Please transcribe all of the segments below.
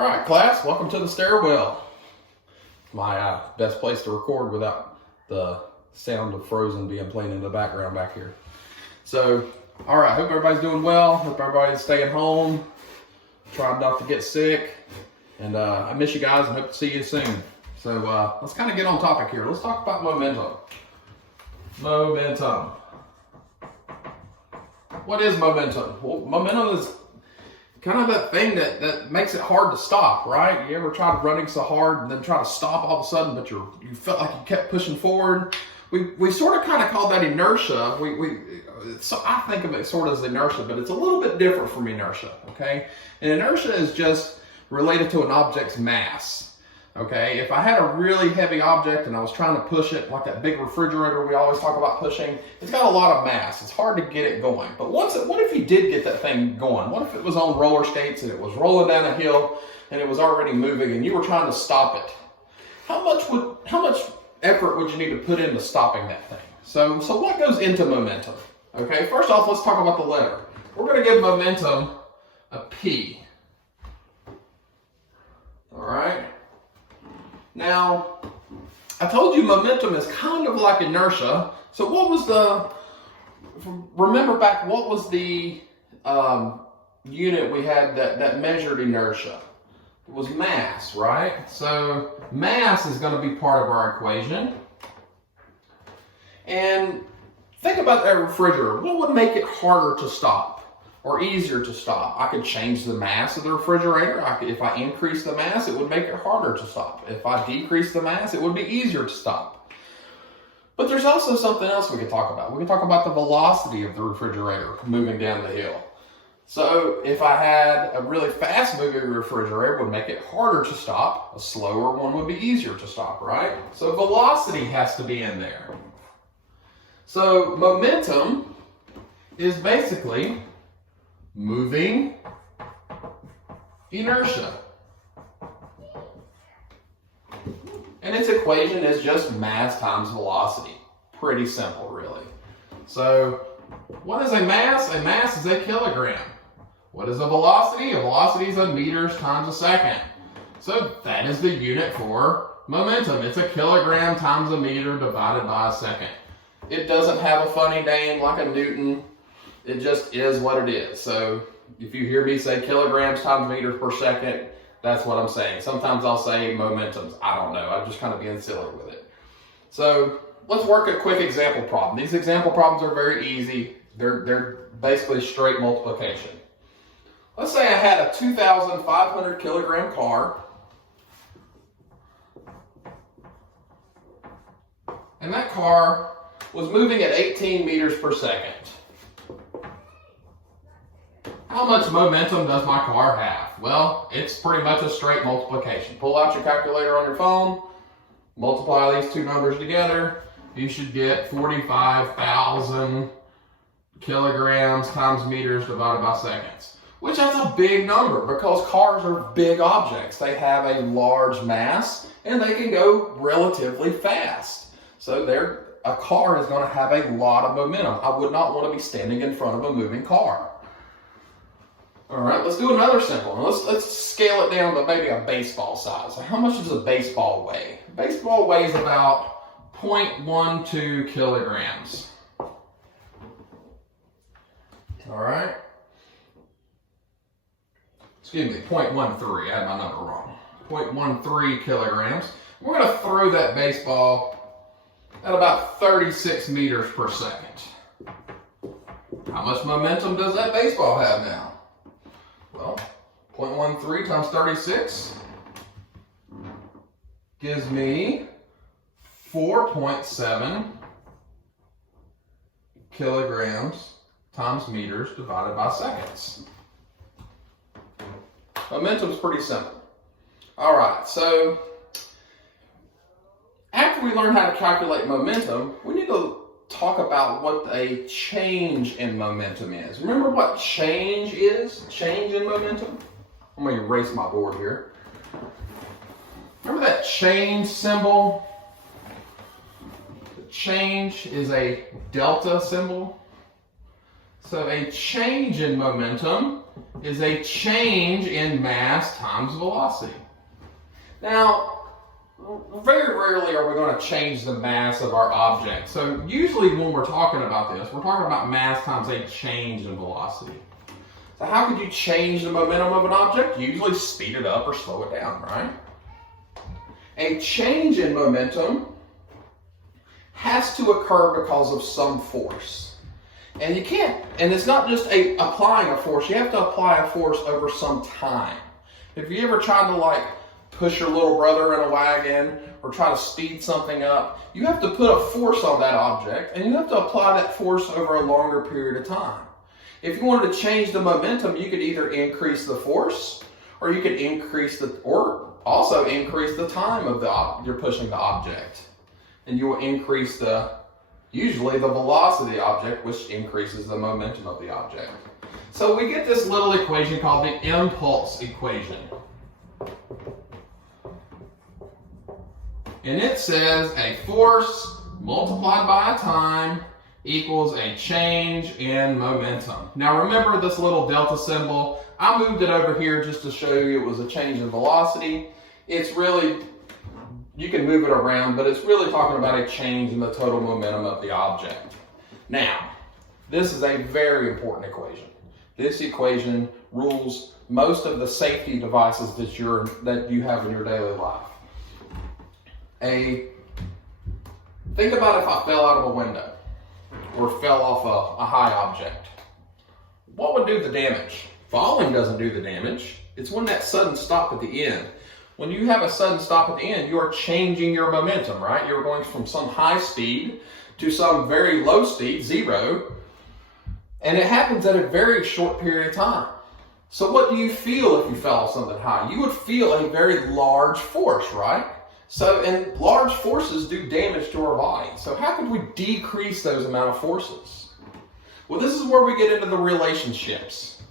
All right, class, welcome to the stairwell. My best place to record without the sound of Frozen being playing in the background back here. So, all right, hope everybody's doing well. Hope everybody's staying home, trying not to get sick. And I miss you guys and hope to see you soon. So let's kind of get on topic here. Let's talk about momentum. Momentum. What is momentum? Well, momentum is kind of that thing that makes it hard to stop, right? You ever tried running so hard and then try to stop all of a sudden, but you felt like you kept pushing forward? We sort of kind of call that inertia. So I think of it sort of as inertia, but it's a little bit different from inertia, okay? And inertia is just related to an object's mass. Okay, if I had a really heavy object and I was trying to push it, like that big refrigerator we always talk about pushing, it's got a lot of mass. It's hard to get it going. But what if you did get that thing going? What if it was on roller skates and it was rolling down a hill and it was already moving and you were trying to stop it? How much effort would you need to put into stopping that thing? So what goes into momentum? Okay, first off, let's talk about the letter. We're going to give momentum a P. All right. Now, I told you momentum is kind of like inertia. So remember back, what was the unit we had that measured inertia? It was mass, right? So mass is going to be part of our equation. And think about that refrigerator. What would make it harder to stop or easier to stop? I could change the mass of the refrigerator. If I increase the mass, it would make it harder to stop. If I decrease the mass, it would be easier to stop. But there's also something else we could talk about. We can talk about the velocity of the refrigerator moving down the hill. So if I had a really fast moving refrigerator, it would make it harder to stop. A slower one would be easier to stop, right? So velocity has to be in there. So momentum is basically moving inertia. And its equation is just mass times velocity. Pretty simple, really. So, what is a mass? A mass is a kilogram. What is a velocity? A velocity is a meters times a second. So, that is the unit for momentum. It's a kilogram times a meter divided by a second. It doesn't have a funny name like a Newton. It just is what it is. So if you hear me say kilograms times meters per second, that's what I'm saying. Sometimes I'll say momentums. I don't know. I'm just kind of being silly with it. So let's work a quick example problem. These example problems are very easy. They're basically straight multiplication. Let's say I had a 2,500 kilogram car. And that car was moving at 18 meters per second. How much momentum does my car have? Well, it's pretty much a straight multiplication. Pull out your calculator on your phone, multiply these two numbers together, you should get 45,000 kilograms times meters divided by seconds, which is a big number because cars are big objects. They have a large mass and they can go relatively fast. So a car is going to have a lot of momentum. I would not want to be standing in front of a moving car. All right, let's do another simple one. Let's scale it down to maybe a baseball size. So how much does a baseball weigh? A baseball weighs about 0.12 kilograms. All right. Excuse me, 0.13. I had my number wrong. 0.13 kilograms. We're going to throw that baseball at about 36 meters per second. How much momentum does that baseball have now? Well, 0.13 times 36 gives me 4.7 kilograms times meters divided by seconds. Momentum is pretty simple. All right, so after we learn how to calculate momentum, we need to talk about what a change in momentum is. Remember what change is? Change in momentum? I'm going to erase my board here. Remember that change symbol? The change is a delta symbol. So a change in momentum is a change in mass times velocity. Now, very rarely are we going to change the mass of our object. So usually when we're talking about this, we're talking about mass times a change in velocity. So how could you change the momentum of an object? Usually speed it up or slow it down, right? A change in momentum has to occur because of some force. And you can't, and it's not just applying a force, you have to apply a force over some time. If you ever tried to like push your little brother in a wagon or try to speed something up, you have to put a force on that object and you have to apply that force over a longer period of time. If you wanted to change the momentum, you could either increase the force or you could also increase the time of you're pushing the object. And you will increase usually the velocity of the object, which increases the momentum of the object. So we get this little equation called the impulse equation. And it says a force multiplied by a time equals a change in momentum. Now remember this little delta symbol. I moved it over here just to show you it was a change in velocity. It's really, you can move it around, but it's really talking about a change in the total momentum of the object. Now, this is a very important equation. This equation rules most of the safety devices that you have in your daily life. Think about if I fell out of a window or fell off a high object. What would do the damage? Falling doesn't do the damage. It's when that sudden stop at the end. When you have a sudden stop at the end, you are changing your momentum, right? You're going from some high speed to some very low speed, 0, and it happens at a very short period of time. So what do you feel if you fell off something high? You would feel a very large force, right? So, and large forces do damage to our body. So how could we decrease those amount of forces? Well, this is where we get into the relationships.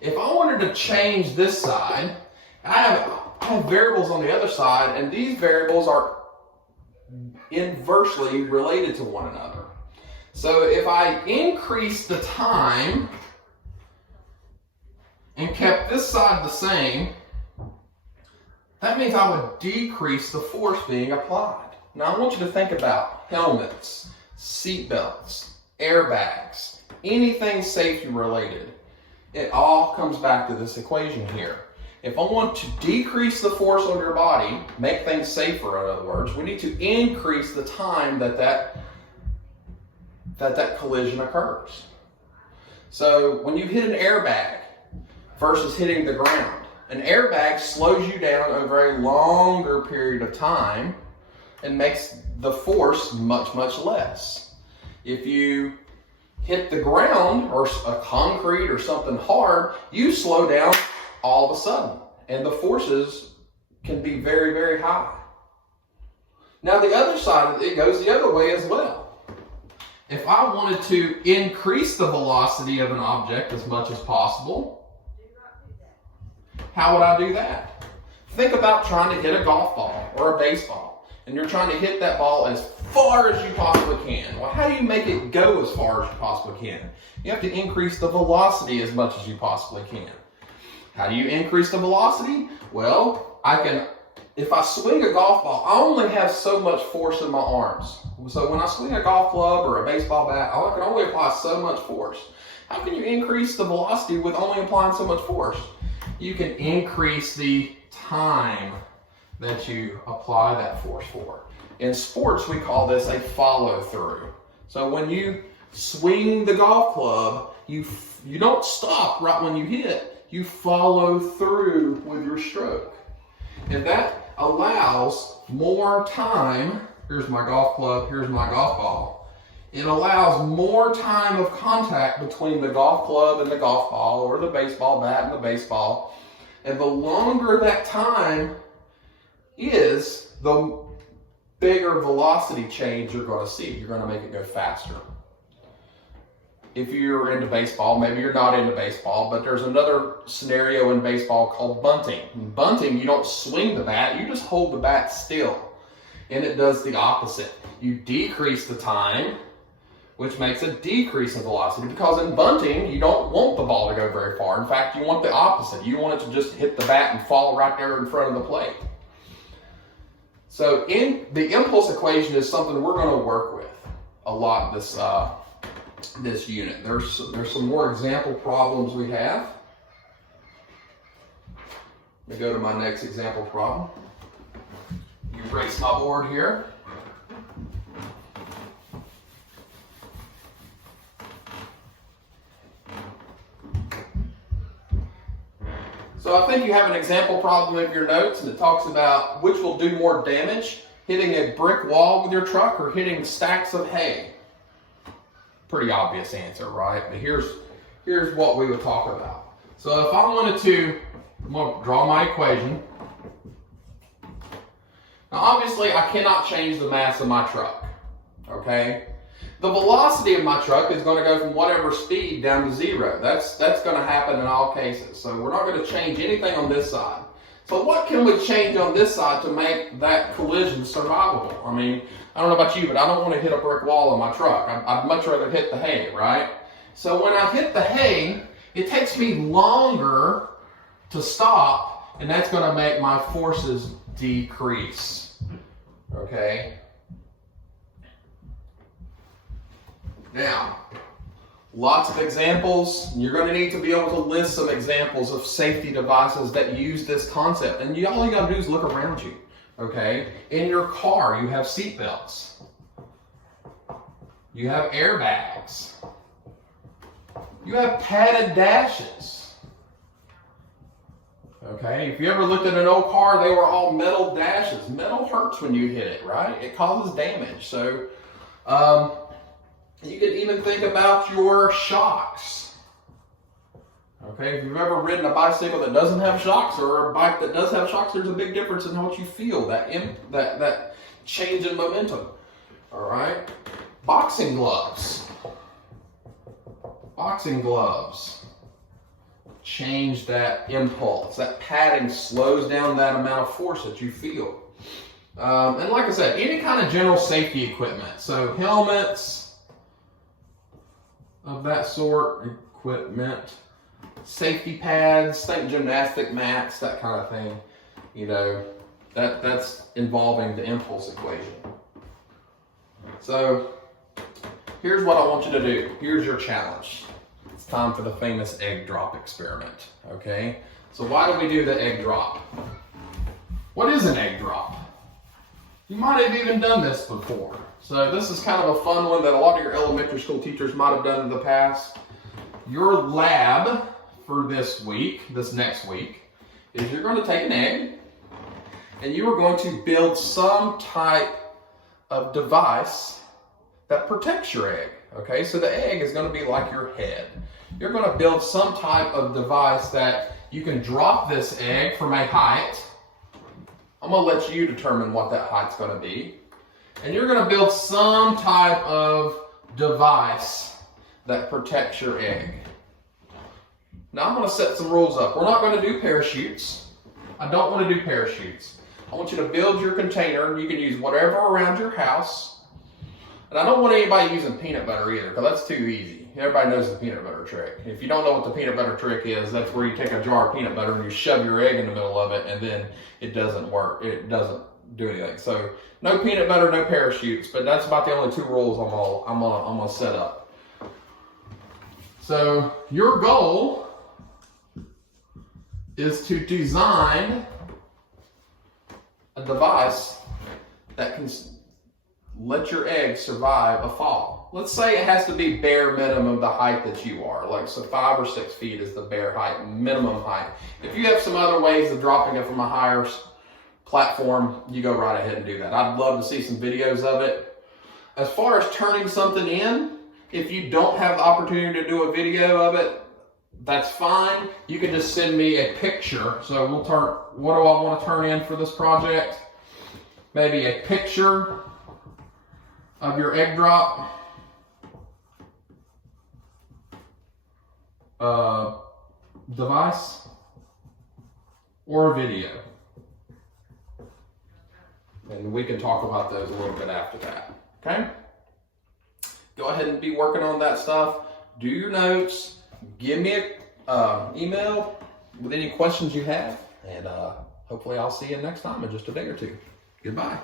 If I wanted to change this side, I have variables on the other side, and these variables are inversely related to one another. So if I increase the time and kept this side the same, that means I would decrease the force being applied. Now I want you to think about helmets, seat belts, airbags, anything safety related. It all comes back to this equation here. If I want to decrease the force on your body, make things safer in other words, we need to increase the time that collision occurs. So when you hit an airbag versus hitting the ground, an airbag slows you down over a longer period of time and makes the force much, much less. If you hit the ground or a concrete or something hard, you slow down all of a sudden, and the forces can be very, very high. Now the other side, it goes the other way as well. If I wanted to increase the velocity of an object as much as possible, how would I do that? Think about trying to hit a golf ball or a baseball, and you're trying to hit that ball as far as you possibly can. Well, how do you make it go as far as you possibly can? You have to increase the velocity as much as you possibly can. How do you increase the velocity? Well, if I swing a golf ball, I only have so much force in my arms. So when I swing a golf club or a baseball bat, I can only apply so much force. How can you increase the velocity with only applying so much force? You can increase the time that you apply that force for. In sports, we call this a follow-through. So when you swing the golf club, you don't stop right when you hit. You follow through with your stroke. And that allows more time. Here's my golf club, here's my golf ball. It allows more time of contact between the golf club and the golf ball, or the baseball bat and the baseball. And the longer that time is, the bigger velocity change you're going to see. You're going to make it go faster. If you're into baseball, maybe you're not into baseball, but there's another scenario in baseball called bunting. In bunting, you don't swing the bat, you just hold the bat still. And it does the opposite. You decrease the time which makes a decrease in velocity, because in bunting, you don't want the ball to go very far. In fact, you want the opposite. You want it to just hit the bat and fall right there in front of the plate. So the impulse equation is something we're going to work with a lot this unit. There's some more example problems we have. Let me go to my next example problem. Erase my board here. So I think you have an example problem in your notes, and it talks about which will do more damage, hitting a brick wall with your truck or hitting stacks of hay. Pretty obvious answer, right? But here's what we would talk about. So if I wanted to, I'm going to draw my equation. Now obviously I cannot change the mass of my truck, okay? The velocity of my truck is going to go from whatever speed down to 0. That's going to happen in all cases. So we're not going to change anything on this side. So what can we change on this side to make that collision survivable? I mean, I don't know about you, but I don't want to hit a brick wall on my truck. I'd much rather hit the hay, right? So when I hit the hay, it takes me longer to stop, and that's going to make my forces decrease, okay? Now, lots of examples. You're going to need to be able to list some examples of safety devices that use this concept. And all you got to do is look around you, okay? In your car, you have seat belts. You have airbags. You have padded dashes. Okay, if you ever looked at an old car, they were all metal dashes. Metal hurts when you hit it, right? It causes damage. So, you can even think about your shocks. Okay, if you've ever ridden a bicycle that doesn't have shocks or a bike that does have shocks, there's a big difference in what you feel, that change in momentum. All right, boxing gloves. Boxing gloves change that impulse. That padding slows down that amount of force that you feel. And like I said, any kind of general safety equipment. So helmets of that sort, equipment, safety pads, think gymnastic mats, that kind of thing. You know, that's involving the impulse equation. So here's what I want you to do. Here's your challenge. It's time for the famous egg drop experiment, okay? So why do we do the egg drop? What is an egg drop? You might have even done this before. So this is kind of a fun one that a lot of your elementary school teachers might have done in the past. Your lab for this next week, is you're going to take an egg and you are going to build some type of device that protects your egg. Okay, so the egg is going to be like your head. You're going to build some type of device that you can drop this egg from a height. I'm going to let you determine what that height's going to be. And you're going to build some type of device that protects your egg. Now I'm going to set some rules up. We're not going to do parachutes. I don't want to do parachutes. I want you to build your container. You can use whatever around your house. And I don't want anybody using peanut butter either, because that's too easy. Everybody knows the peanut butter trick. If you don't know what the peanut butter trick is, that's where you take a jar of peanut butter and you shove your egg in the middle of it, and then it doesn't work. It doesn't do anything. So no peanut butter, no parachutes, but that's about the only 2 rules I'm gonna set up. So your goal is to design a device that can let your egg survive a fall. Let's say it has to be bare minimum the height that you are. Like, so 5 or 6 feet is the bare height, minimum height. If you have some other ways of dropping it from a higher platform, you go right ahead and do that. I'd love to see some videos of it. As far as turning something in, if you don't have the opportunity to do a video of it, that's fine. You can just send me a picture. So we'll turn, what do I want to turn in for this project? Maybe a picture of your egg drop device or a video. And we can talk about those a little bit after that, okay? go ahead and be working on that stuff. Do your notes. Give me a email with any questions you have. And hopefully I'll see you next time in just a day or two. Goodbye.